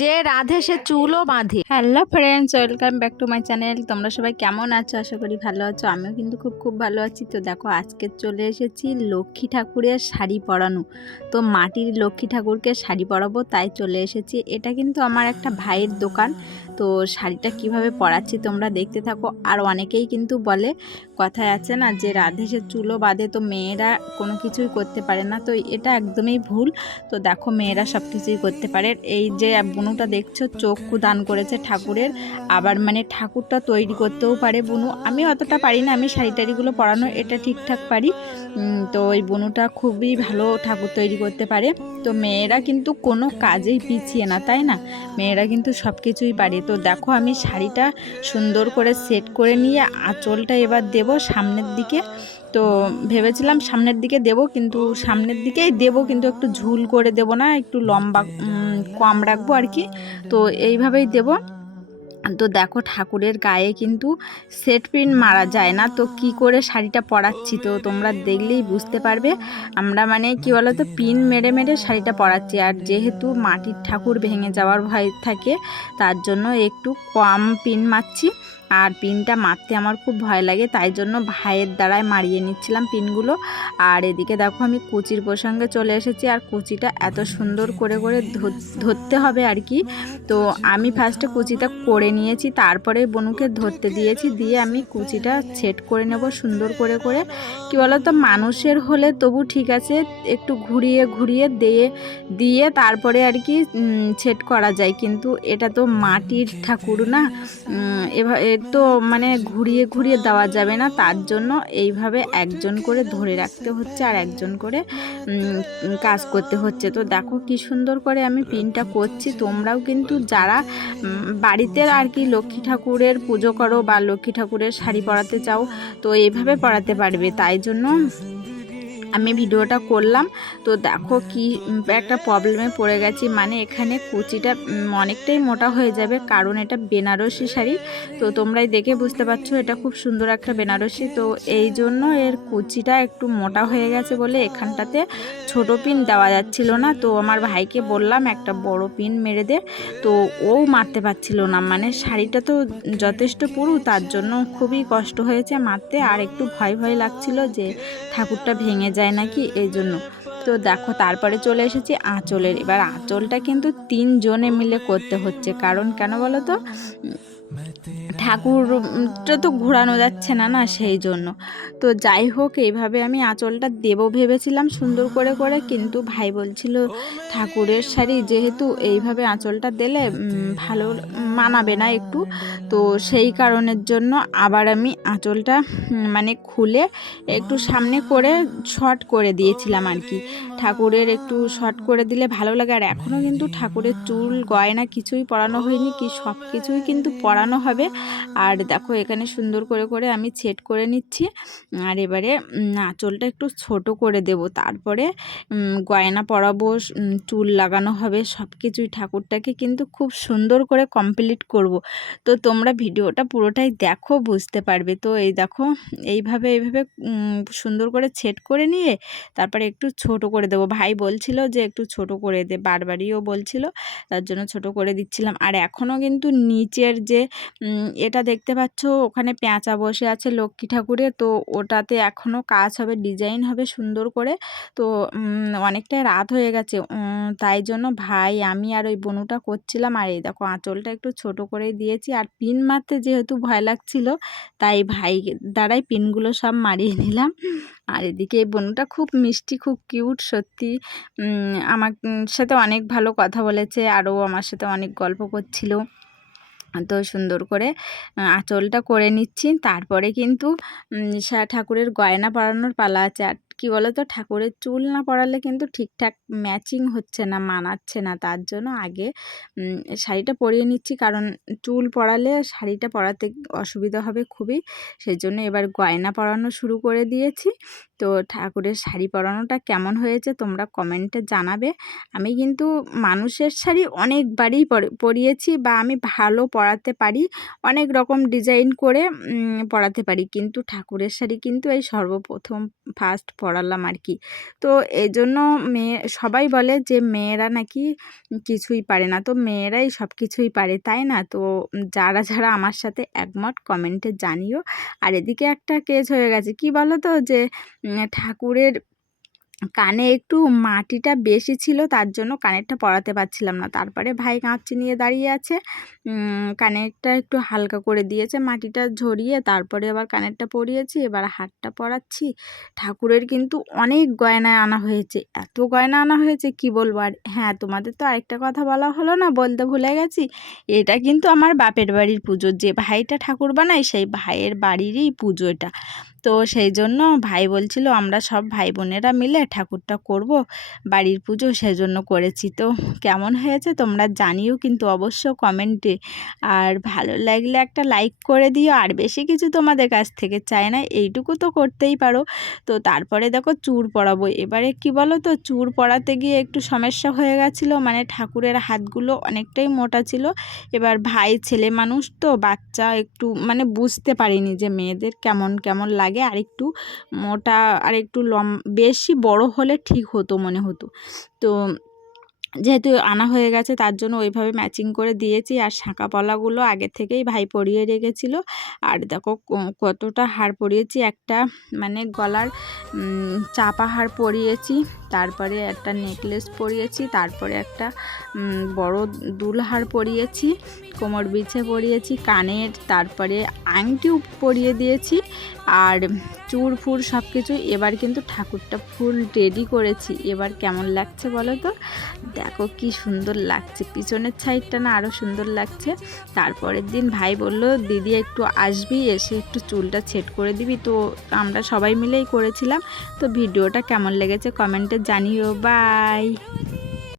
যে রাধে সে চুলও বাঁধে। Hello friends welcome back to my channel তোমরা সবাই কেমন আছো? আশা করি ভালো আছো। আমিও কিন্তু খুব খুব ভালো আছি। তো দেখো, আজকে চলে এসেছি লক্ষ্মী ঠাকুরের শাড়ি পরানো। তো মাটির লক্ষ্মী ঠাকুরকে শাড়ি পরাবো, তাই চলে এসেছি। এটা কিন্তু আমার একটা ভাইয়ের দোকান। তো শাড়িটা কীভাবে পরাচ্ছি তোমরা দেখতে থাকো। আর অনেকেই কিন্তু বলে কথায় আছে না যে রাধে সে চুলো বাঁধে তো মেয়েরা কোনো কিছুই করতে পারে না। তো এটা একদমই ভুল। তো দেখো মেয়েরা সব কিছুই করতে পারে। এই যে বুনুটা দেখছ চক্ষু দান করেছে ঠাকুরের। আবার মানে ঠাকুরটা তৈরি করতেও পারে বুনু। আমি অতটা পারি না আমি শাড়ি টাড়িগুলো পরানো এটা ঠিকঠাক পারি। তো ওই বুনুটা খুবই ভালো ঠাকুর তৈরি করতে পারে। তো মেয়েরা কিন্তু কোনো কাজেই পিছিয়ে না, তাই না? মেয়েরা কিন্তু সব কিছুই পারে। তো দেখো আমি শাড়িটা সুন্দর করে সেট করে নিয়ে আঁচলটা এবার দেব সামনের দিকে। তো ভেবেছিলাম সামনের দিকে দেব, কিন্তু সামনের দিকেই দেব, কিন্তু একটু ঝুল করে দেব না, একটু লম্বা কম রাখব আর কি। তো এইভাবেই দেব। তো দেখো ঠাকুরের গায়ে কিন্তু সেট প্রিন্ট মারা যায় না। তো কি করে শাড়িটা পরাচ্ছি তো তোমরা দেখলেই বুঝতে পারবে। আমরা মানে কি বলো তো পিন মেরে মেরে শাড়িটা পরাচ্ছি। আর যেহেতু মাটির ঠাকুর ভেঙে যাওয়ার ভয় থাকে, তার জন্য একটু কম পিন মারছি। আর পিনটা মারতে আমার খুব ভয় লাগে, তাই জন্য ভাইয়ের দ্বারায় মারিয়ে নিচ্ছিলাম পিনগুলো। আর এদিকে দেখো আমি কুচির প্রসঙ্গে চলে এসেছি, আর কুচিটা এত সুন্দর করে করে ধরতে হবে আর কি। তো আমি ফার্স্টে কুচিটা করে নিয়েছি, তারপরে বনুকে ধরতে দিয়েছি, দিয়ে আমি কুচিটা সেট করে নেব সুন্দর করে করে। কি বলতো, মানুষের হলে তবু ঠিক আছে, একটু ঘুরিয়ে ঘুরিয়ে দিয়ে দিয়ে তারপরে আর কি সেট করা যায়। কিন্তু এটা তো মাটির ঠাকুর না এভাবে তো মানে ঘুরিয়ে ঘুরিয়ে দেওয়া যাবে না। তার জন্য এইভাবে একজন করে ধরে রাখতে হচ্ছে আর একজন করে কাজ করতে হচ্ছে। তো দেখো কি সুন্দর করে আমি পিনটা করছি। তোমরাও কিন্তু যারা বাড়িতে আর কি লক্ষ্মী ঠাকুরের পুজো করো বা লক্ষ্মী ঠাকুরের শাড়ি পরাতে চাও, তো এইভাবে পরাতে পারবে। তাই জন্য আমি ভিডিওটা করলাম। তো দেখো কি একটা প্রবলেমে পড়ে গেছি। মানে এখানে কুচিটা অনেকটাই মোটা হয়ে যাবে। কারণ এটা বেনারসি শাড়ি। তো তোমরাই দেখে বুঝতে পারছ, এটা খুব সুন্দর একটা বেনারসি। তো এই জন্য এর কুচিটা একটু মোটা হয়ে গেছে বলে এখানটাতে ছোট পিন দেওয়া যাচ্ছিল না। তো আমার ভাইকে বললাম, একটা বড় পিন মেরে দে। তো ও মারতে পারছিল না। মানে শাড়িটা তো যথেষ্ট পুরু, তার জন্য খুবই কষ্ট হয়েছে মারতে। আর একটু ভয় ভয় লাগছিল যে ঠাকুরটা ভেঙে যায় নাকি এই জন্য তো দেখো, তারপরে চলে এসেছি আঁচলের। এবার আঁচলটা কিন্তু তিনজনে মিলে করতে হচ্ছে। কারণ কেন বলো তো? ঠাকুরটা তো ঘোরানো যাচ্ছে না না, সেই জন্য। তো যাই হোক, এইভাবে আমি আঁচলটা দেবো ভেবেছিলাম, সুন্দর করে করে, কিন্তু ভাই বলছিল, ঠাকুরের শাড়ি যেহেতু এইভাবে আঁচলটা দিলে ভালো মানাবে না একটু। তো সেই কারণের জন্য আবার আমি আঁচলটা মানে খুলে একটু সামনে করে, শর্ট করে দিয়েছিলাম আর কি। ঠাকুরের একটু শর্ট করে দিলে ভালো লাগে। আর এখনও কিন্তু ঠাকুরের চুল, গয়না কিছুই পরানো হয়নি, কি সব কিছুই কিন্তু পরানো হবে। আর দেখো এখানে সুন্দর করে করে আমি ছেট করে নিচ্ছি। আর এবারে আঁচলটা একটু ছোট করে দেব। তারপরে গয়না পরাবো চুল লাগানো হবে, সব কিছুই ঠাকুরটাকে কিন্তু খুব সুন্দর করে কমপ্লিট করব। তো তোমরা ভিডিওটা পুরোটাই দেখো, বুঝতে পারবে। তো এই দেখো, এইভাবে এইভাবে সুন্দর করে ছেট করে নিয়ে, তারপরে একটু ছোট করে দেবো। ভাই বলছিল যে একটু ছোট করে দে বারবারইও বলছিল। তার জন্য ছোট করে দিচ্ছিলাম। আর এখনও কিন্তু নিচের যে এটা দেখতে পাচ্ছ, ওখানে পেঁচা বসে আছে লক্ষ্মী ঠাকুরের। তো ওটাতে এখনও কাজ হবে, ডিজাইন হবে সুন্দর করে। তো অনেকটাই রাত হয়ে গেছে। তাই জন্য ভাই, আমি আর ওই বনুটা করছিলাম। আর এই দেখো আঁচলটা একটু ছোট করেই দিয়েছি। আর পিন মারতে যেহেতু ভয় লাগছিল, তাই ভাই দ্বারাই পিনগুলো সব মারিয়ে নিলাম। আর এদিকে এই বোনটা খুব মিষ্টি, খুব কিউট সত্যি আমার সাথে অনেক ভালো কথা বলেছে, আরও আমার সাথে অনেক গল্প করছিল। তো সুন্দর করে আঁচলটা করে নিচ্ছি। তারপরে কিন্তু ঠাকুরের গয়না পরানোর পালা আছে। আর কী বলো তো ঠাকুরের চুল না পরালে কিন্তু ঠিকঠাক ম্যাচিং হচ্ছে না, মানাচ্ছে না। তার জন্য আগে শাড়িটা পরিয়ে নিচ্ছি। কারণ চুল পরালে শাড়িটা পরাতে অসুবিধা হবে খুবই। সেই জন্য এবার গয়না পরানো শুরু করে দিয়েছি। তো ঠাকুরের শাড়ি পরানোটা কেমন হয়েছে তোমরা কমেন্টে জানাবে। আমি কিন্তু মানুষের শাড়ি অনেকবারই পরে- পরিয়েছি বা আমি ভালো পরাতে পারি। অনেক রকম ডিজাইন করে পরাতে পারি। কিন্তু ঠাকুরের শাড়ি কিন্তু এই সর্বপ্রথম ফার্স্ট পড়ালাম আর কি। তো এই জন্য মেয়ে সবাই বলে যে মেয়েরা নাকি কিছুই পারে না। তো মেয়েরাই সব কিছুই পারে, তাই না? তো যারা যারা আমার সাথে একমত কমেন্টে জানিও। আর এদিকে একটা কেস হয়ে গেছে, কি বলো তো যে ঠাকুরের কানে একটু মাটিটা বেশি ছিল, তার জন্য কানেরটা পরাতে পারছিলাম না। তারপরে ভাই কাঁচি নিয়ে দাঁড়িয়ে আছে কানেরটা একটু হালকা করে দিয়েছে, মাটিটা ঝরিয়ে তারপরে আবার কানেরটা পরিয়েছি, এবার হাতটা পরাচ্ছি। ঠাকুরের কিন্তু অনেক গয়না আনা হয়েছে, এত গয়না আনা হয়েছে, কি বলব? আর হ্যাঁ তোমাদের তো আরেকটা কথা বলা হলো না, বলতে ভুলে গেছি। এটা কিন্তু আমার বাপের বাড়ির পুজো, যে ভাইটা ঠাকুর বানায়, সেই ভাইয়ের বাড়িরই পুজো এটা। তো সেই জন্য ভাই বলছিল, আমরা সব ভাই বোনেরা মিলে ঠাকুরটা করব, বাড়ির পুজো সেজন্য করেছি। তো কেমন হয়েছে তোমরা জানিও কিন্তু অবশ্য কমেন্টে। আর ভালো লাগলে একটা লাইক করে দিও, আর বেশি কিছু তোমাদের কাছ থেকে চাই না, এইটুকু তো করতেই পারো। তো তারপরে দেখো চুর পরাবো এবারে কি বলো তো, চুর পরাতে গিয়ে একটু সমস্যা হয়ে গেছিল মানে ঠাকুরের হাতগুলো অনেকটাই মোটা ছিল। এবার ভাই ছেলে মানুষ তো, বাচ্চা একটু মানে বুঝতে পারিনি যে মেয়েদের কেমন কেমন লাগে। আর একটু মোটা আর একটু লম বেশি বড় হলে ঠিক হতো মনে হতো। তো যেহেতু আনা হয়ে গেছে, তার জন্য ওইভাবে ম্যাচিং করে দিয়েছি। আর শাঁকা পলাগুলো আগে থেকেই ভাই পরিয়ে রেখেছিল। আর দেখো কতটা হার পরিয়েছি। একটা মানে গলার চাপা হার পরিয়েছি। তারপরে একটা নেকলেস পরিয়েছি। তারপরে একটা বড় দুলহার পরিয়েছি। কোমর বিছে পরিয়েছি, কানের, তারপরে আংটিও পরিয়ে দিয়েছি। আর চুর, ফুর সব কিছু এবার কিন্তু ঠাকুরটা ফুল রেডি করেছি। এবার কেমন লাগছে বলো তো? দেখো কি সুন্দর লাগছে। পিছনের সাইডটা না আরও সুন্দর লাগছে। তারপরের দিন ভাই বলল, দিদি, একটু আসবি, এসে একটু চুলটা ছেট করে দিবি। তো আমরা সবাই মিলেই করেছিলাম। তো ভিডিওটা কেমন লেগেছে কমেন্টে জানিও। বাই!